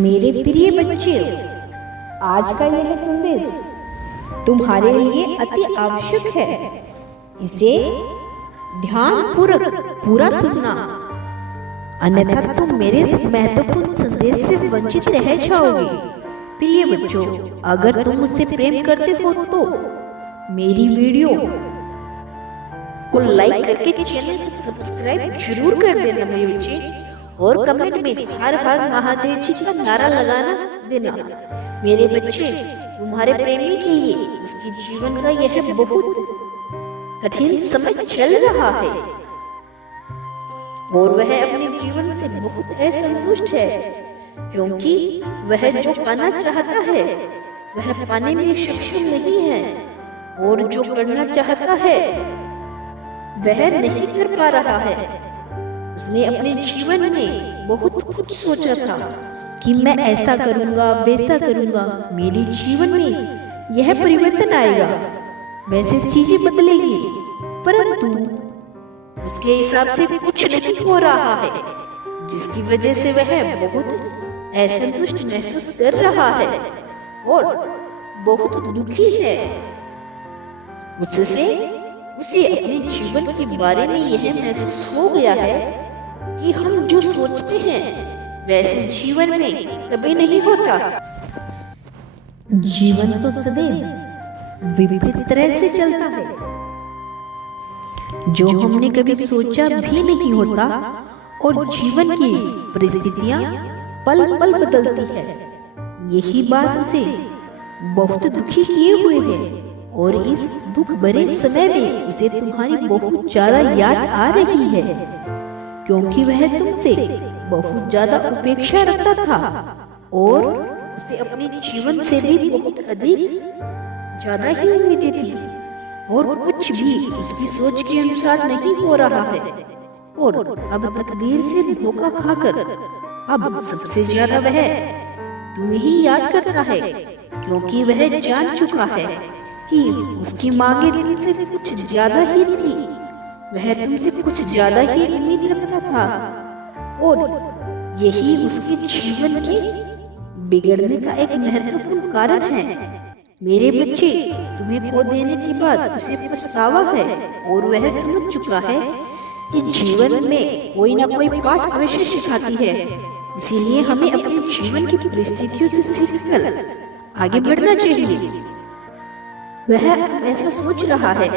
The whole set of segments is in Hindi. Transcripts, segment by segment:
मेरे प्रिय बच्चे, आज का यह संदेश तुम्हारे लिए अति आवश्यक है। इसे ध्यानपूर्वक पूरा सुनना, अन्यथा तुम मेरे महत्वपूर्ण संदेश से वंचित रह जाओगे। प्रिय बच्चों, अगर तुम मुझसे प्रेम करते हो तो मेरी वीडियो को लाइक करके चैनल को सब्सक्राइब जरूर कर देना मेरे बच्चे, और कमेंट में हर हर महादेव जी का नारा लगाना देना। मेरे बच्चे, तुम्हारे प्रेमी के लिए उसके जीवन का यह बहुत कठिन समय चल रहा है और वह अपने जीवन से बहुत असंतुष्ट है, क्योंकि वह जो पाना चाहता है वह पाने में सक्षम नहीं है, और जो करना चाहता है वह नहीं कर पा रहा है। उसने अपने जीवन में बहुत कुछ सोचा था कि मैं ऐसा करूंगा, वैसा करूंगा, मेरे जीवन में यह परिवर्तन आएगा, वैसे चीजें बदलेंगी, परंतु उसके हिसाब से कुछ नहीं हो रहा है, जिसकी वजह से वह बहुत असंतुष्ट महसूस कर रहा है और बहुत दुखी है। उससे उसे अपने जीवन के बारे में यह महसूस हो गया है कि हम जो सोचते हैं वैसे जीवन में कभी नहीं होता। जीवन तो सदैव विपरीत तरह से चलता है, जो हमने कभी सोचा भी नहीं होता, और जीवन की परिस्थितियां पल पल बदलती है। यही बात उसे बहुत दुखी किए हुए है, और इस दुख भरे समय में उसे तुम्हारी बहुत ज्यादा याद आ रही है, क्योंकि वह तुमसे बहुत ज्यादा उपेक्षा रखता था और उसे अपने जीवन से भी बहुत अधिक ज्यादा ही उम्मीदें थी, और कुछ भी उसकी सोच के अनुसार नहीं हो रहा है, और अब तकदीर से धोखा खाकर अब सबसे ज्यादा वह तुम्हें ही याद करता है, क्योंकि वह जान चुका है कि उसकी मांगे तुमसे कुछ ज्यादा ही थी। वह तुमसे कुछ ज्यादा ही उम्मीद रखता था, और यही उसके जीवन के बिगड़ने का एक महत्वपूर्ण कारण है। मेरे बच्चे, तुम्हें खो देने के बाद उसे पछतावा है, और वह समझ चुका है कि जीवन में कोई ना कोई पाठ अवश्य सिखाती है। इसीलिए हमें अपने जीवन की परिस्थितियों से सीखकर आगे बढ़ना चाहिए। वह ऐसा सोच रहा है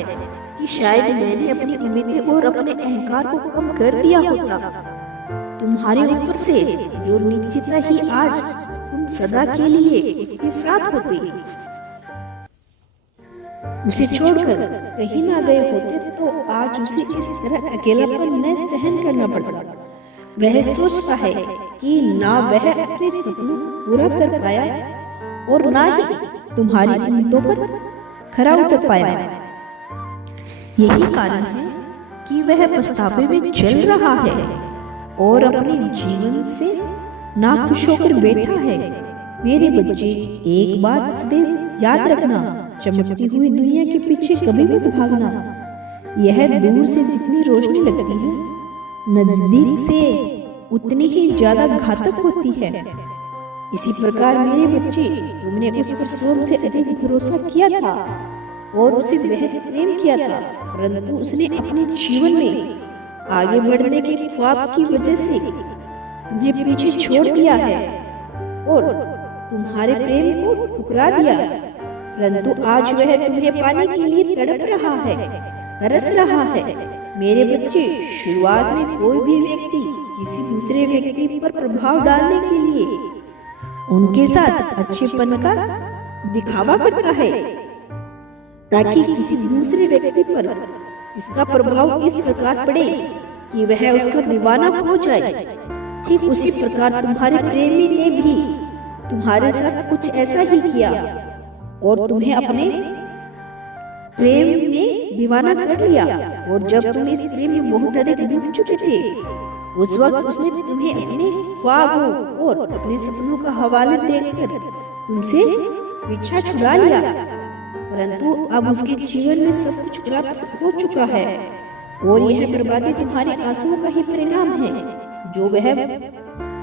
कि शायद मैंने अपनी उम्मीदें और अपने अहंकार को कम कर दिया होता। तुम्हारे ऊपर से जो निश्चितता ही आज तुम सदा के लिए उसके साथ होते, उसे छोड़कर कहीं ना गए होते तो आज उसे इस तरह अकेलापन न सहन करना पड़ता। वह सोचता है कि ना वह अपने सपनों को पूरा कर पाया, और ना ही तुम्हारी उम्मीदों पर खरा उतर पाया। यही कारण है कि वह पछतावे में चल रहा है और अपने जीवन से नाखुश होकर बैठा है। मेरे बच्चे, एक बात सदैव याद रखना, चमकती हुई दुनिया के पीछे कभी मत भागना। यह दूर से जितनी रोशनी लगती है, नजदीक से उतनी ही ज्यादा घातक होती है। इसी प्रकार मेरे बच्चे, तुमने उस पर सोच से अधिक भरोसा किया था और उसे बेहद प्रेम किया था, परंतु उसने अपने जीवन में आगे बढ़ने के ख्वाब की वजह से तुम्हें पीछे छोड़ दिया है और तुम्हारे प्रेम को ठुकरा दिया। परंतु आज वह तुम्हें पाने के लिए तड़प रहा है, तरस रहा है। मेरे बच्चे, शुरुआत में कोई भी व्यक्ति किसी दूसरे व्यक्ति पर प्रभाव डालने के लिए उनके साथ अच्छेपन का दिखावा करता है, ताकि किसी दूसरे व्यक्ति पर इसका प्रभाव इस प्रकार पड़े कि वह उसका दीवाना हो जाए। ठीक उसी प्रकार तुम्हारे प्रेमी ने भी तुम्हारे साथ कुछ ऐसा ही किया और तुम्हें अपने प्रेम में दीवाना कर लिया, और जब तुम इस प्रेम में बहुत अधिक डूब चुके थे, उस वक्त उसने तुम्हें अपने ख्वाबों और अपने सपनों का हवाले देकर तुमसे पीछा छुड़ा लिया। परंतु अब उसके जीवन में सब कुछ प्राप्त हो चुका है, और यह बर्बादी तुम्हारे आंसुओं का ही परिणाम है, जो वह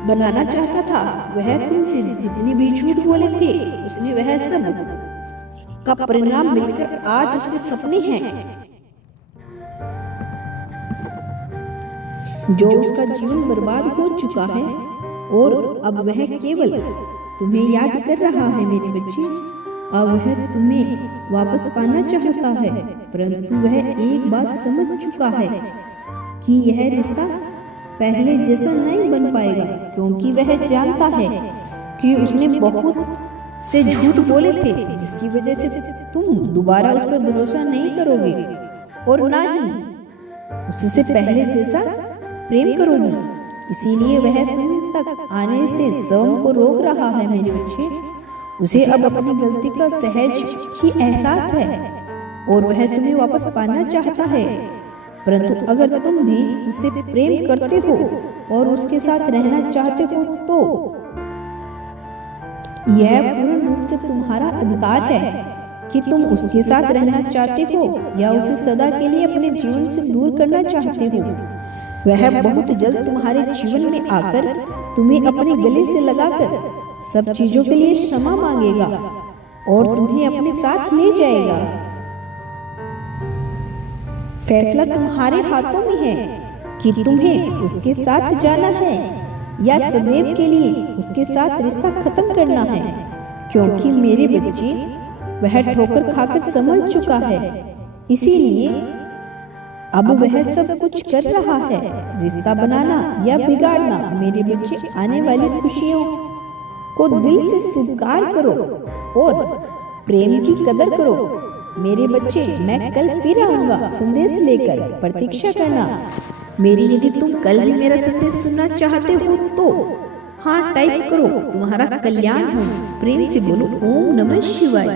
बनाना चाहता था, वह तुमसे जितने भी झूठ बोले थे उसने वह सब का परिणाम मिलकर आज उसके सपने हैं। जो उसका जीवन बर्बाद हो चुका है और अब वह केवल तुम्हें याद कर रहा है मेरे बच्चे। अब वह तुम्हें वापस पाना चाहता है, परंतु वह एक बात समझ चुका है कि यह रिश्ता पहले जैसा नहीं बन पाएगा, क्योंकि वह जानता है कि उसने बहुत से झूठ बोले थे जिसकी वजह से तुम दोबारा उस पर भरोसा नहीं करोगे और ना ही उससे पहले जैसा प्रेम करोगी। इसीलिए वह तुम तक आने से स्वयं को रोक रहा है मेरे बच्चे। उसे अब अपनी गलती का सहज ही एहसास है और वह तुम्हें वापस पाना चाहता है, परंतु अगर तुम भी उससे प्रेम करते हो और उसके साथ रहना चाहते हो तो यह पूर्ण रूप से तुम्हारा अधिकार है कि तुम उसके साथ रहना चाहते हो या उसे सदा के लिए अपने जीवन से दूर करना चाहते हो। वह बहुत जल्द तुम्हारे जीवन में आकर तुम्हें अपने गले से लगाकर सब चीजों के लिए क्षमा मांगेगा और तुम्हें अपने साथ ले जाएगा। फैसला तुम्हारे हाथों में है कि तुम्हें उसके साथ जाना है या सदैव के लिए उसके साथ रिश्ता खत्म करना है, क्योंकि मेरे बच्चे वह ठोकर खाकर समझ चुका है। इसीलिए अब वह सब कुछ कर रहा है। रिश्ता बनाना या बिगाड़ना मेरे बच्चे, आने वाली खुशियों को दिल से स्वीकार करो और प्रेम की कदर करो मेरे बच्चे। मैं कल फिर आऊंगा संदेश लेकर, प्रतीक्षा करना मेरी। यदि तुम कल भी मेरा संदेश सुनना चाहते हो तो हाँ टाइप करो, तुम्हारा कल्याण हो। प्रेम से बोलो ओम नमः शिवाय।